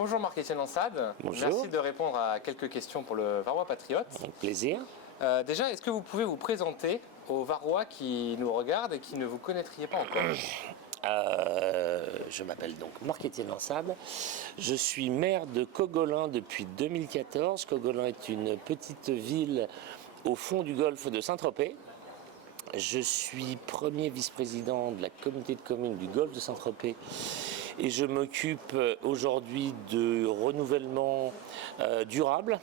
bonjour Marc-Étienne Ansade. Bonjour. Merci de répondre à quelques questions pour le Varrois Patriote. Avec plaisir. Déjà, est-ce que vous pouvez vous présenter aux Varrois qui nous regardent et qui ne vous connaîtriez pas encore? Je m'appelle donc Marc-Étienne Ansade. Je suis maire de Cogolin depuis 2014. Cogolin est une petite ville au fond du golfe de Saint-Tropez. Je suis premier vice-président de la communauté de communes du golfe de Saint-Tropez et je m'occupe aujourd'hui de renouvellement durable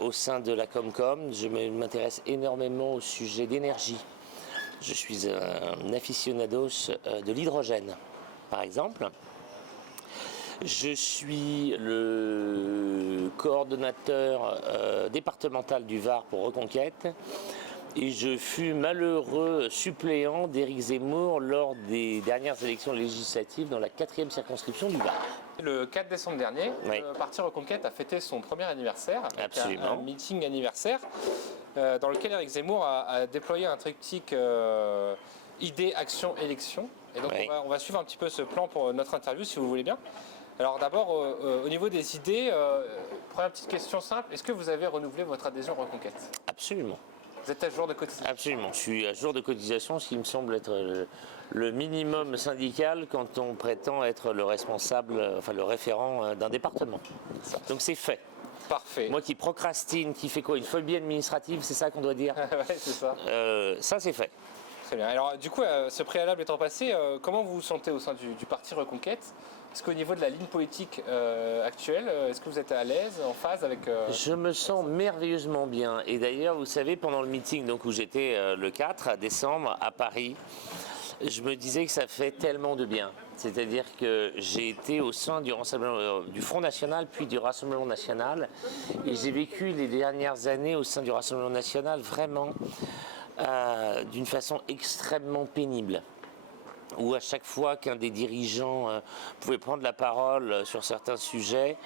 au sein de la Comcom. Je m'intéresse énormément au sujet d'énergie. Je suis un aficionados de l'hydrogène, par exemple. Je suis le coordonnateur départemental du Var pour Reconquête. Et je fus malheureux suppléant d'Éric Zemmour lors des dernières élections législatives dans la 4e circonscription du Var. Le 4 décembre dernier, Oui. le Parti Reconquête a fêté son premier anniversaire. Avec Absolument. un meeting anniversaire dans lequel Éric Zemmour a déployé un triptyque idée, action, élection. Et donc Oui. on va suivre un petit peu ce plan pour notre interview si vous voulez bien. Alors d'abord, au niveau des idées, première petite question simple, est-ce que vous avez renouvelé votre adhésion Reconquête? Absolument. Vous êtes à jour de cotisation? Absolument. Je suis à jour de cotisation, ce qui me semble être le minimum syndical quand on prétend être le responsable, enfin le référent d'un département. Donc c'est fait. Parfait. Moi qui procrastine, qui fait quoi, une phobie administrative, c'est ça qu'on doit dire? Ouais, c'est ça. Ça c'est fait. Très bien. Alors du coup, ce préalable étant passé, comment vous vous sentez au sein du Parti Reconquête? Est-ce qu'au niveau de la ligne politique actuelle, est-ce que vous êtes à l'aise, en phase avec... Je me sens merveilleusement bien. Et d'ailleurs, vous savez, pendant le meeting donc, où j'étais le 4 décembre à Paris, je me disais que ça fait tellement de bien. C'est-à-dire que j'ai été au sein du Front National, puis du Rassemblement National. Et j'ai vécu les dernières années au sein du Rassemblement National vraiment d'une façon extrêmement pénible. Où à chaque fois qu'un des dirigeants pouvait prendre la parole sur certains sujets,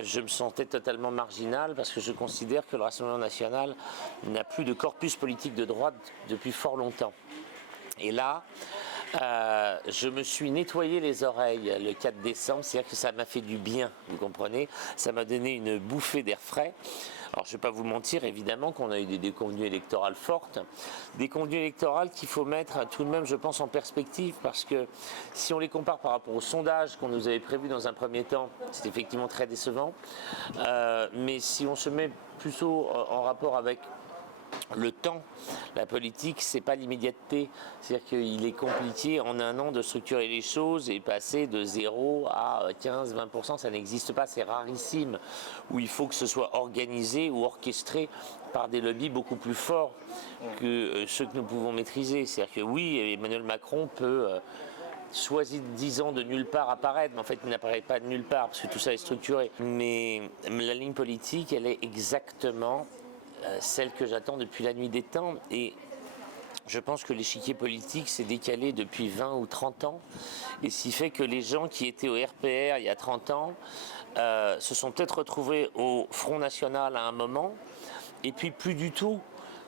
je me sentais totalement marginal parce que je considère que le Rassemblement national n'a plus de corpus politique de droite depuis fort longtemps. Et là, je me suis nettoyé les oreilles le 4 décembre, c'est-à-dire que ça m'a fait du bien, vous comprenez? Ça m'a donné une bouffée d'air frais. Alors je ne vais pas vous mentir, évidemment qu'on a eu des déconvenues électorales fortes, des déconvenues électorales qu'il faut mettre tout de même, je pense, en perspective, parce que si on les compare par rapport au sondage qu'on nous avait prévu dans un premier temps, c'est effectivement très décevant, mais si on se met plutôt en rapport avec le temps, la politique, c'est pas l'immédiateté. C'est-à-dire qu'il est compliqué en un an de structurer les choses et passer de 0 à 15-20%, ça n'existe pas, c'est rarissime. Où il faut que ce soit organisé ou orchestré par des lobbies beaucoup plus forts que ceux que nous pouvons maîtriser. C'est-à-dire que oui, Emmanuel Macron peut soi-disant de nulle part apparaître, mais en fait il n'apparaît pas de nulle part parce que tout ça est structuré. Mais la ligne politique, elle est exactement celle que j'attends depuis la nuit des temps, et je pense que l'échiquier politique s'est décalé depuis 20 ou 30 ans, et ce qui fait que les gens qui étaient au RPR il y a 30 ans se sont peut-être retrouvés au Front National à un moment, et puis plus du tout,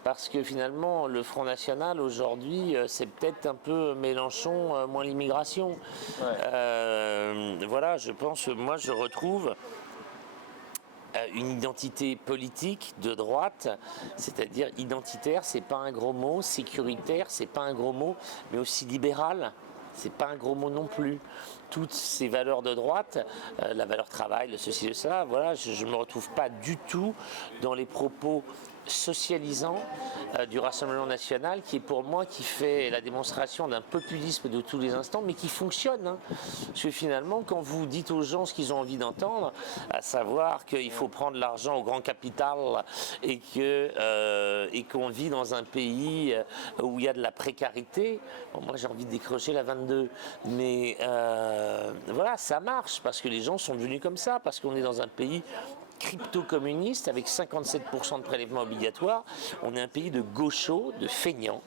parce que finalement le Front National aujourd'hui c'est peut-être un peu Mélenchon moins l'immigration. Ouais. Voilà, je pense, moi je retrouve une identité politique de droite, c'est-à-dire identitaire, c'est pas un gros mot, sécuritaire, c'est pas un gros mot, mais aussi libéral, c'est pas un gros mot non plus. Toutes ces valeurs de droite, la valeur travail, le ceci, le ça, voilà, je ne me retrouve pas du tout dans les propos socialisant du Rassemblement national, qui est pour moi qui fait la démonstration d'un populisme de tous les instants, mais qui fonctionne. Hein. Parce que finalement, quand vous dites aux gens ce qu'ils ont envie d'entendre, à savoir qu'il faut prendre l'argent au grand capital et qu'on vit dans un pays où il y a de la précarité, bon, moi j'ai envie de décrocher la 22. Mais voilà, ça marche parce que les gens sont devenus comme ça, parce qu'on est dans un pays crypto-communiste avec 57% de prélèvements obligatoires. On est un pays de gauchos, de feignants.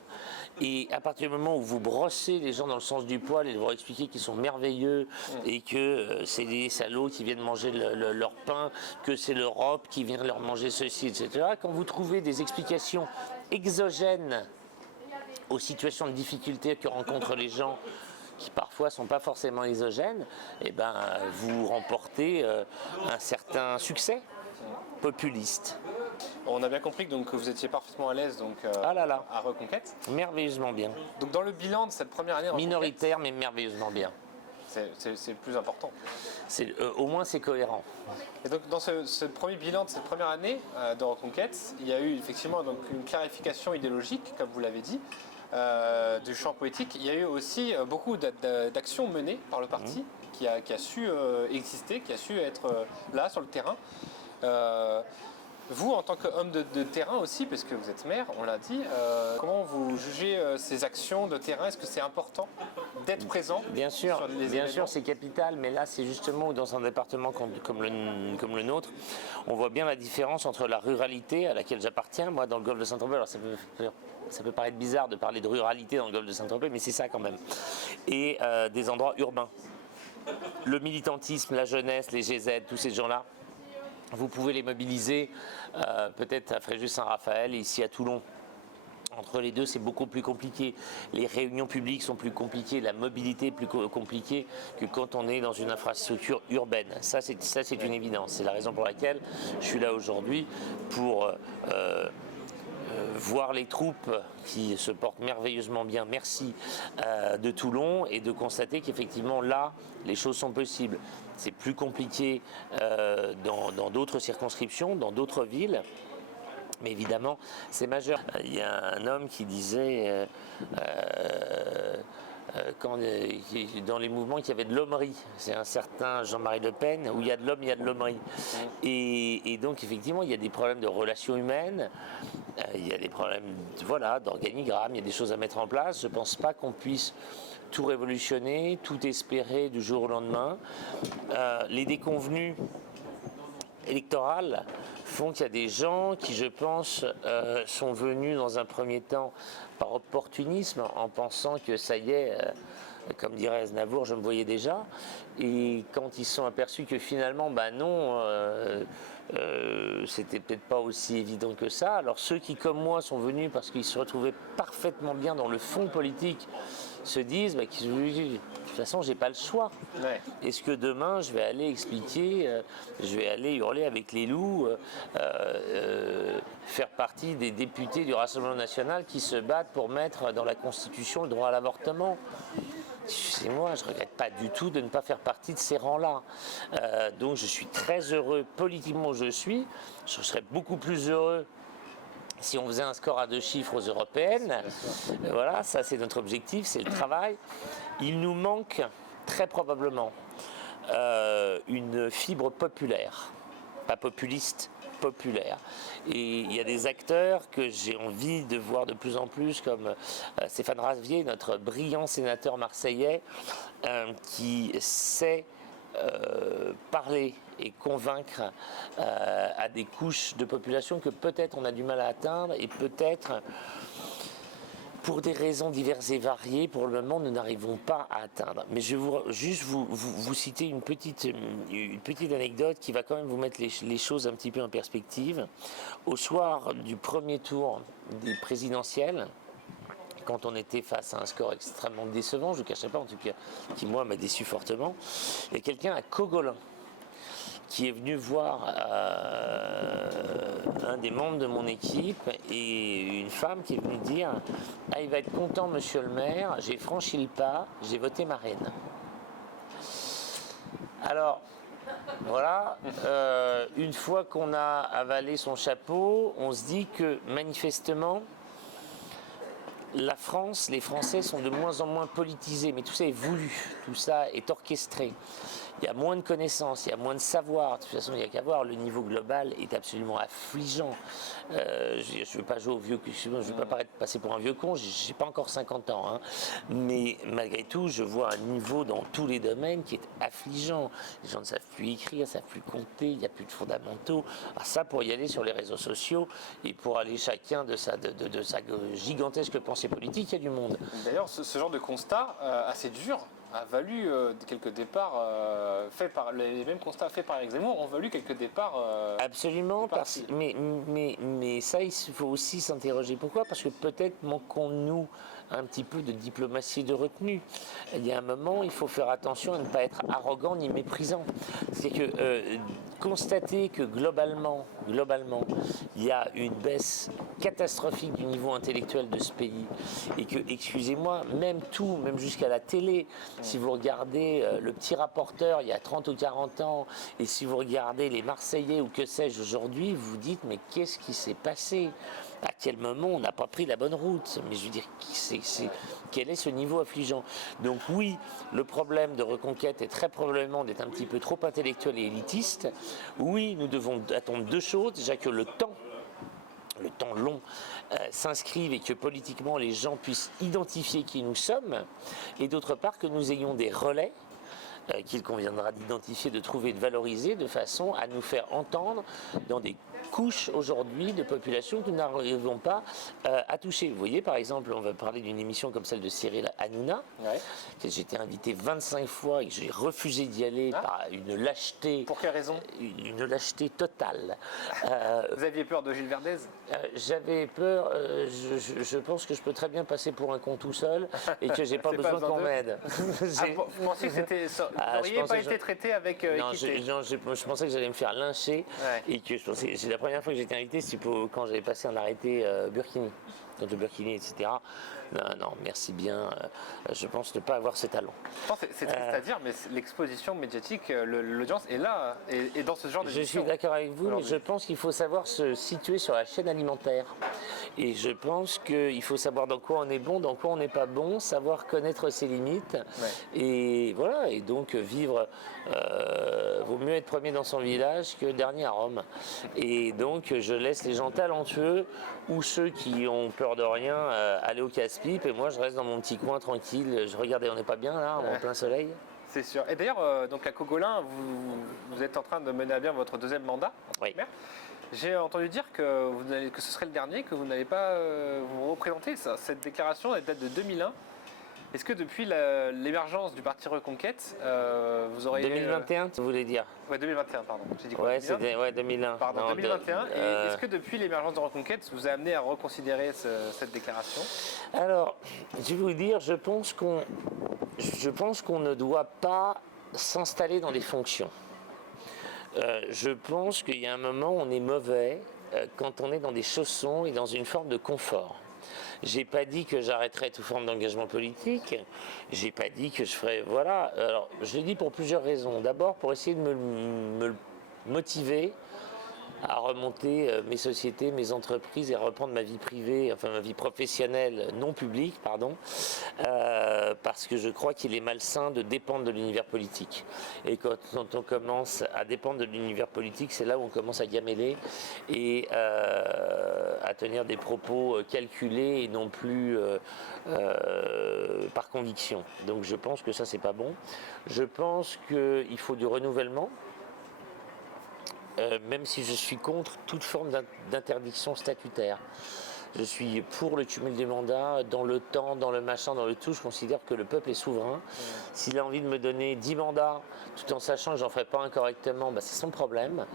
Et à partir du moment où vous brossez les gens dans le sens du poil et leur expliquer qu'ils sont merveilleux et que c'est des salauds qui viennent manger leur pain, que c'est l'Europe qui vient leur manger ceci, etc., quand vous trouvez des explications exogènes aux situations de difficulté que rencontrent les gens qui parfois ne sont pas forcément exogènes, eh ben, vous remportez un certain succès populiste. On a bien compris que donc, vous étiez parfaitement à l'aise donc, Ah là là, à Reconquête. merveilleusement bien. Donc dans le bilan de cette première année Reconquête, Minoritaire, mais merveilleusement bien. c'est le plus important. Au moins, c'est cohérent. Et donc dans ce premier bilan de cette première année de Reconquête, il y a eu effectivement donc, une clarification idéologique, comme vous l'avez dit, du champ politique. Il y a eu aussi beaucoup d'actions menées par le parti qui a su exister, qui a su être là sur le terrain. Vous, en tant qu'homme de terrain aussi, parce que vous êtes maire, on l'a dit, comment vous jugez ces actions de terrain? Est-ce que c'est important d'être présent? Bien sûr, sur les bien sûr, événements c'est capital, mais là, c'est justement où dans un département comme le nôtre, on voit bien la différence entre la ruralité à laquelle j'appartiens, moi, dans le golfe de Saint-Tropez. Alors, ça peut paraître bizarre de parler de ruralité dans le golfe de Saint-Tropez, mais c'est ça quand même. Et des endroits urbains. Le militantisme, la jeunesse, les GZ, tous ces gens-là, vous pouvez les mobiliser peut-être à Fréjus-Saint-Raphaël et ici à Toulon. Entre les deux, c'est beaucoup plus compliqué. Les réunions publiques sont plus compliquées, la mobilité est plus compliquée que quand on est dans une infrastructure urbaine. Ça, c'est une évidence. C'est la raison pour laquelle je suis là aujourd'hui pour voir les troupes qui se portent merveilleusement bien, merci, de Toulon, et de constater qu'effectivement là, les choses sont possibles. C'est plus compliqué dans d'autres circonscriptions, dans d'autres villes. Mais évidemment, c'est majeur. Il y a un homme qui disait dans les mouvements qu'il y avait de l'hommerie. C'est un certain Jean-Marie Le Pen, où il y a de l'homme, il y a de l'hommerie. Et donc, effectivement, il y a des problèmes de relations humaines, il y a des problèmes d'organigramme, il y a des choses à mettre en place. Je ne pense pas qu'on puisse tout révolutionner, tout espérer du jour au lendemain. Les déconvenues électorales font qu'il y a des gens qui, je pense, sont venus dans un premier temps par opportunisme, en pensant que ça y est, comme dirait Aznavour, je me voyais déjà. Et quand ils se sont aperçus que finalement, non, c'était peut-être pas aussi évident que ça. Alors ceux qui, comme moi, sont venus parce qu'ils se retrouvaient parfaitement bien dans le fond politique, se disent de toute façon, j'ai pas le choix. Ouais. Est-ce que demain, je vais aller expliquer, je vais aller hurler avec les loups, faire partie des députés du Rassemblement national qui se battent pour mettre dans la Constitution le droit à l'avortement? Excusez-moi, je ne regrette pas du tout de ne pas faire partie de ces rangs-là. Donc je suis très heureux politiquement où je suis. Je serais beaucoup plus heureux si on faisait un score à 2 chiffres aux européennes. Voilà, ça c'est notre objectif, c'est le travail. Il nous manque très probablement une fibre populaire, pas populiste, populaire. Et il y a des acteurs que j'ai envie de voir de plus en plus, comme Stéphane Ravier, notre brillant sénateur marseillais, qui sait parler et convaincre à des couches de population que peut-être on a du mal à atteindre, et peut-être pour des raisons diverses et variées, pour le moment, nous n'arrivons pas à atteindre. Mais je vais juste vous citer une petite anecdote qui va quand même vous mettre les choses un petit peu en perspective. Au soir du premier tour des présidentielles, quand on était face à un score extrêmement décevant, je ne vous cacherai pas en tout cas, qui moi m'a déçu fortement, il y a quelqu'un à Cogolin qui est venu voir un des membres de mon équipe, et une femme qui est venue dire « Ah, il va être content, monsieur le maire, j'ai franchi le pas, j'ai voté ma reine. » Alors, voilà, une fois qu'on a avalé son chapeau, on se dit que manifestement, la France, les Français sont de moins en moins politisés, mais tout ça est voulu, tout ça est orchestré. Il y a moins de connaissances, il y a moins de savoir. De toute façon, il n'y a qu'à voir, le niveau global est absolument affligeant. Je ne veux pas jouer au vieux, je ne veux pas passer pour un vieux con, je n'ai pas encore 50 ans. Hein. Mais malgré tout, je vois un niveau dans tous les domaines qui est affligeant. Les gens ne savent plus écrire, ne savent plus compter, il n'y a plus de fondamentaux. Alors ça, pour y aller sur les réseaux sociaux et pour aller chacun de sa gigantesque pensée politique, il y a du monde. D'ailleurs, ce genre de constat assez dur a valu quelques départs faits par les mêmes constats faits par Éric Zemmour ont valu quelques départs. Absolument, mais ça, il faut aussi s'interroger. Pourquoi? Parce que peut-être manquons-nous un petit peu de diplomatie de retenue. Il y a un moment, il faut faire attention à ne pas être arrogant ni méprisant. C'est que constater que globalement, il y a une baisse catastrophique du niveau intellectuel de ce pays et que, excusez-moi, même jusqu'à la télé, si vous regardez le petit rapporteur il y a 30 ou 40 ans et si vous regardez les Marseillais ou que sais-je aujourd'hui, vous dites mais qu'est-ce qui s'est passé ? À quel moment on n'a pas pris la bonne route? Mais je veux dire, quel est ce niveau affligeant? Donc oui, le problème de Reconquête est très probablement d'être un petit peu trop intellectuel et élitiste. Oui, nous devons attendre deux choses. Déjà que le temps long s'inscrive et que politiquement les gens puissent identifier qui nous sommes. Et d'autre part, que nous ayons des relais qu'il conviendra d'identifier, de trouver, de valoriser, de façon à nous faire entendre dans des couches aujourd'hui de population que nous n'arrivons pas à toucher. Vous voyez, par exemple, on va parler d'une émission comme celle de Cyril Hanouna, que j'ai été invité 25 fois et que j'ai refusé d'y aller par une lâcheté. Pour quelle raison? Une lâcheté totale. Vous aviez peur de Gilles Verdez? J'avais peur, je pense que je peux très bien passer pour un con tout seul et que j'ai pas besoin qu'on m'aide. Vous pensiez que c'était... Vous n'auriez pas été traité avec équité? Je pensais que j'allais me faire lyncher et que c'est la première fois que j'ai été invité, c'est quand j'avais passé un arrêté Burkini, contre le Burkini, etc. Non, merci bien. Je pense ne pas avoir ce talent. C'est triste à dire, mais l'exposition médiatique, l'audience est là, et dans ce genre d'émission. Je suis d'accord avec vous, mais je pense qu'il faut savoir se situer sur la chaîne alimentaire. Et je pense qu'il faut savoir dans quoi on est bon, dans quoi on n'est pas bon, savoir connaître ses limites. Et voilà, et donc vivre, vaut mieux être premier dans son village que dernier à Rome. Et donc je laisse les gens talentueux ou ceux qui ont peur de rien aller au casse-pipe, et moi je reste dans mon petit coin tranquille. Je regardais, on n'est pas bien là, en plein soleil. C'est sûr. Et d'ailleurs, donc à Cogolin, vous êtes en train de mener à bien votre deuxième mandat. Oui. J'ai entendu dire que ce serait le dernier, que vous n'allez pas vous représenter. Cette déclaration, elle date de 2001. Est-ce que depuis l'émergence du parti Reconquête, vous aurez... 2021, tu voulais dire? Ouais, 2021, pardon. J'ai dit quoi? Ouais, c'était 2001. Pardon, 2021. Et est-ce que depuis l'émergence de Reconquête, vous a amené à reconsidérer cette déclaration? Alors, je vais vous dire, je pense qu'on ne doit pas s'installer dans des fonctions. Je pense qu'il y a un moment où on est mauvais quand on est dans des chaussons et dans une forme de confort. J'ai pas dit que j'arrêterais toute forme d'engagement politique. J'ai pas dit que je ferais... Voilà. Alors, je l'ai dit pour plusieurs raisons. D'abord, pour essayer de me motiver à remonter mes sociétés, mes entreprises et à reprendre ma vie privée, enfin ma vie professionnelle non publique, pardon, parce que je crois qu'il est malsain de dépendre de l'univers politique. Et quand on commence à dépendre de l'univers politique, c'est là où on commence à gameler et à tenir des propos calculés et non plus par conviction. Donc je pense que ça, c'est pas bon. Je pense qu'il faut du renouvellement. Même si je suis contre toute forme d'interdiction statutaire. Je suis pour le cumul des mandats, dans le temps, dans le machin, dans le tout. Je considère que le peuple est souverain. S'il a envie de me donner 10 mandats, tout en sachant que j'en ferai pas un correctement, c'est son problème.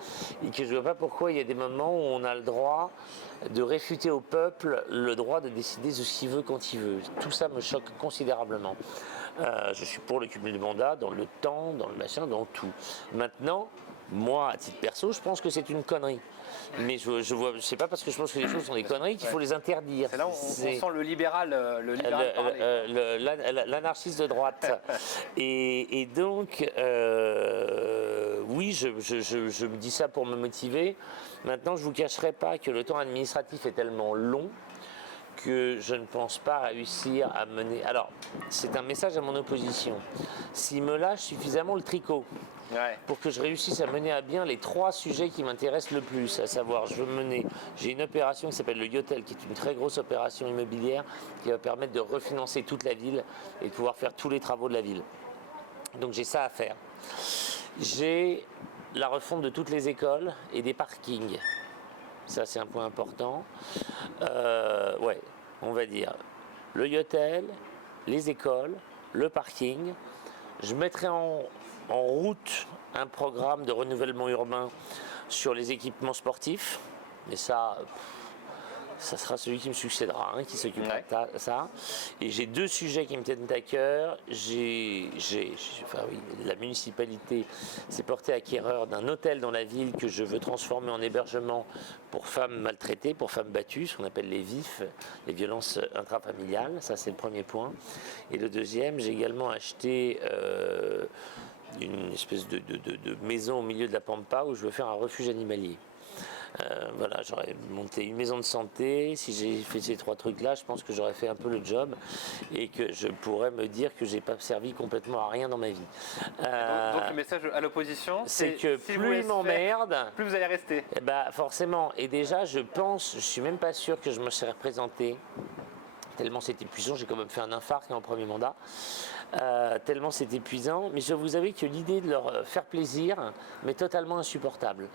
Et que je ne vois pas pourquoi il y a des moments où on a le droit de réfuter au peuple le droit de décider de ce qu'il veut quand il veut. Tout ça me choque considérablement. Je suis pour le cumul des mandats, dans le temps, dans le machin, dans tout. Maintenant, moi, à titre perso, je pense que c'est une connerie. Mais je sais pas parce que je pense que les choses sont des conneries qu'il faut les interdire. C'est là où on sent le libéral l'anarchiste de droite. et donc, oui, je me dis ça pour me motiver. Maintenant, je ne vous cacherai pas que le temps administratif est tellement long que je ne pense pas réussir à mener... Alors, c'est un message à mon opposition. S'il me lâche suffisamment le tricot, pour que je réussisse à mener à bien les 3 sujets qui m'intéressent le plus, à savoir, j'ai une opération qui s'appelle le Yotel, qui est une très grosse opération immobilière qui va permettre de refinancer toute la ville et de pouvoir faire tous les travaux de la ville. Donc j'ai ça à faire. J'ai la refonte de toutes les écoles et des parkings. Ça, c'est un point important. On va dire le Yotel, les écoles, le parking. Je mettrai en route un programme de renouvellement urbain sur les équipements sportifs. Mais ça, ça sera celui qui me succédera, hein, qui s'occupera Ouais. de ça. Et j'ai 2 sujets qui me tiennent à cœur. Enfin oui, la municipalité s'est portée acquéreur d'un hôtel dans la ville que je veux transformer en hébergement pour femmes maltraitées, pour femmes battues, ce qu'on appelle les VIF, les violences intrafamiliales. Ça, c'est le premier point. Et le deuxième, j'ai également acheté une espèce de maison au milieu de la Pampa où je veux faire un refuge animalier. Voilà, j'aurais monté une maison de santé. Si j'ai fait ces 3 trucs-là, je pense que j'aurais fait un peu le job et que je pourrais me dire que j'ai pas servi complètement à rien dans ma vie. Donc le message à l'opposition, C'est que si vous plus laissez il m'emmerde, faire, plus vous allez rester. eh ben, forcément. Et déjà, je suis même pas sûr que je me serais représenté. Tellement c'est épuisant, j'ai quand même fait un infarct en premier mandat. Tellement c'est épuisant, mais je vous avoue que l'idée de leur faire plaisir m'est totalement insupportable.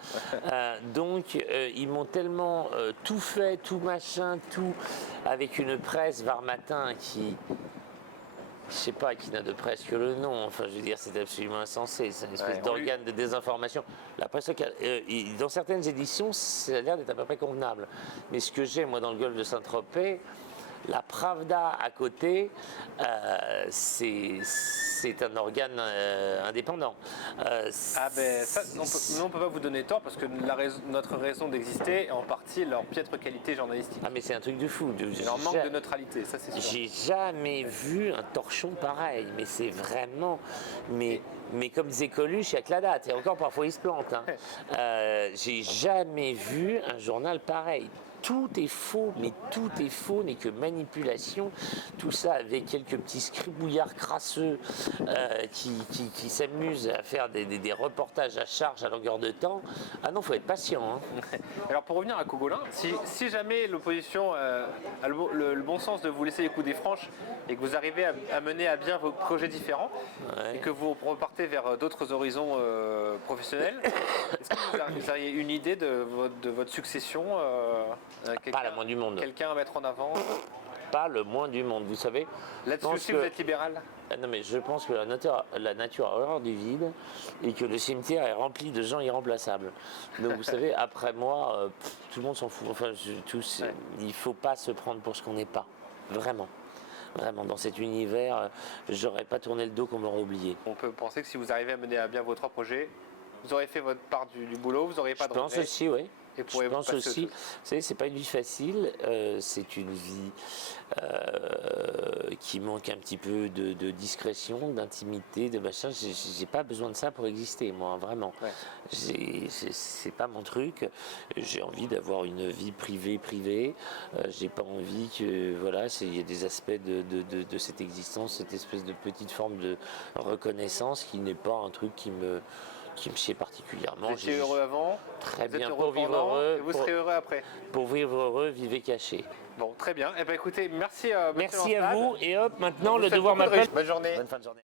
Donc ils m'ont tellement tout fait, tout machin, tout avec une presse Varmatin qui, je sais pas, qui n'a de presse que le nom. Enfin, je veux dire, c'est absolument insensé. C'est une espèce d'organe de désinformation. La presse locale, dans certaines éditions, ça a l'air d'être à peu près convenable. Mais ce que j'ai, moi, dans le golfe de Saint-Tropez, la Pravda à côté, c'est un organe indépendant. Ah ben, ça, on peut pas vous donner tort parce que notre raison d'exister est en partie leur piètre qualité journalistique. Ah mais c'est un truc de fou. Leur manque de neutralité, ça c'est sûr. J'ai jamais vu un torchon pareil, mais c'est vraiment... Mais comme disait Coluche, il n'y a que la date, et encore parfois il se plante. Hein. J'ai jamais vu un journal pareil. Tout est faux, mais tout est faux, n'est que manipulation. Tout ça avec quelques petits scribouillards crasseux qui s'amusent à faire des reportages à charge à longueur de temps. Ah non, faut être patient. Hein. Alors pour revenir à Cogolin, si jamais l'opposition a le bon sens de vous laisser les coups des franches et que vous arrivez à mener à bien vos projets différents et que vous repartez vers d'autres horizons professionnels, est-ce que vous auriez une idée de votre succession Pas la moindre du monde. Quelqu'un à mettre en avant Pas le moins du monde, vous savez. Là-dessus aussi, vous êtes libéral? Non, mais je pense que la nature a horreur du vide et que le cimetière est rempli de gens irremplaçables. Donc, vous savez, après moi, tout le monde s'en fout. Enfin, il ne faut pas se prendre pour ce qu'on n'est pas. Vraiment. Vraiment, dans cet univers, j'aurais pas tourné le dos qu'on m'aurait oublié. On peut penser que si vous arrivez à mener à bien vos 3 projets, vous aurez fait votre part du boulot, vous n'aurez pas de regrets. Je pense aussi, oui. Et Je pense aussi, vous savez, c'est pas une vie facile, c'est une vie qui manque un petit peu de discrétion, d'intimité, de machin. J'ai pas besoin de ça pour exister, moi, vraiment. Ouais. C'est pas mon truc. J'ai envie d'avoir une vie privée. J'ai pas envie que, voilà, il y a des aspects de cette existence, cette espèce de petite forme de reconnaissance qui n'est pas un truc qui me sied particulièrement. Vous étiez heureux avant, très vous êtes bien, heureux pour vivre pendant, heureux. et vous serez heureux après. Pour vivre heureux, vivez caché. Bon, très bien. Eh ben, écoutez, merci. Merci à vous. Et hop, maintenant, On vous le souhaite devoir beaucoup de m'appelle. Bonne journée. Bonne fin de journée.